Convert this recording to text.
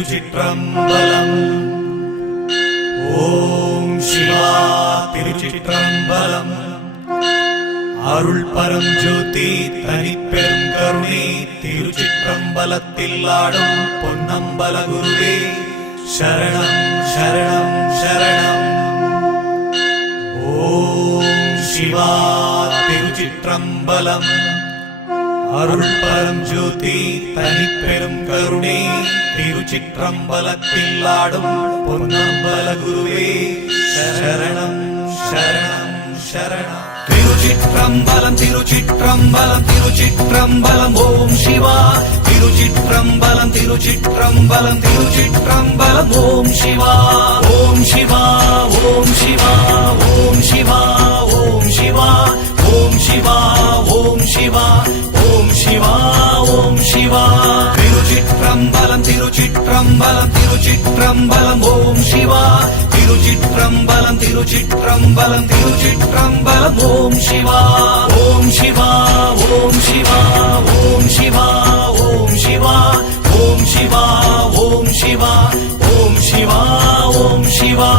திருச்சிற்றம்பலம். ஓம் சிவா திருச்சிற்றம்பலம். அருள் பரம் ஜோதி தனிப்பெரும் கருணை திருச்சிற்றம்பலத்தில் ஆடும் பொன்னம்பல குருவே சரணம் சரணம் சரணம். ஓம் சிவா திருச்சிற்றம்பலம். அருள் பரம் ஜோதி தனிப்பெரும் கருணை திருச்சிற்றம்பலத்தில் ஆடும் பொன்னம்பல குருவே சரணம் சரணம் சரணம். திருச்சிற்றம்பலம் திருச்சிற்றம்பலம் திருச்சிற்றம்பலம். ஓம் சிவா திருச்சிற்றம்பலம் திருச்சிற்றம்பலம் திருச்சிற்றம்பலம். ஓம் சிவா ஓம் சிவா ஓம் சிவா ஓம் சிவா ஓம் சிவா ஓம் சிவா ஓம் சிவா ஓம் சிவா ஓம் சிவா. திருச்சிற்றம்பலம் திருச்சிற்றம்பலம் திருச்சிற்றம்பலம். ஓம் சிவா திருச்சிற்றம்பலம் திருச்சிற்றம்பலம் திருச்சிற்றம்பலம். ஓம் சிவா ஓம் சிவா ஓம் சிவா ஓம் சிவா ஓம் சிவா ஓம் சிவா ஓம் சிவா ஓம் சிவா ஓம் சிவா.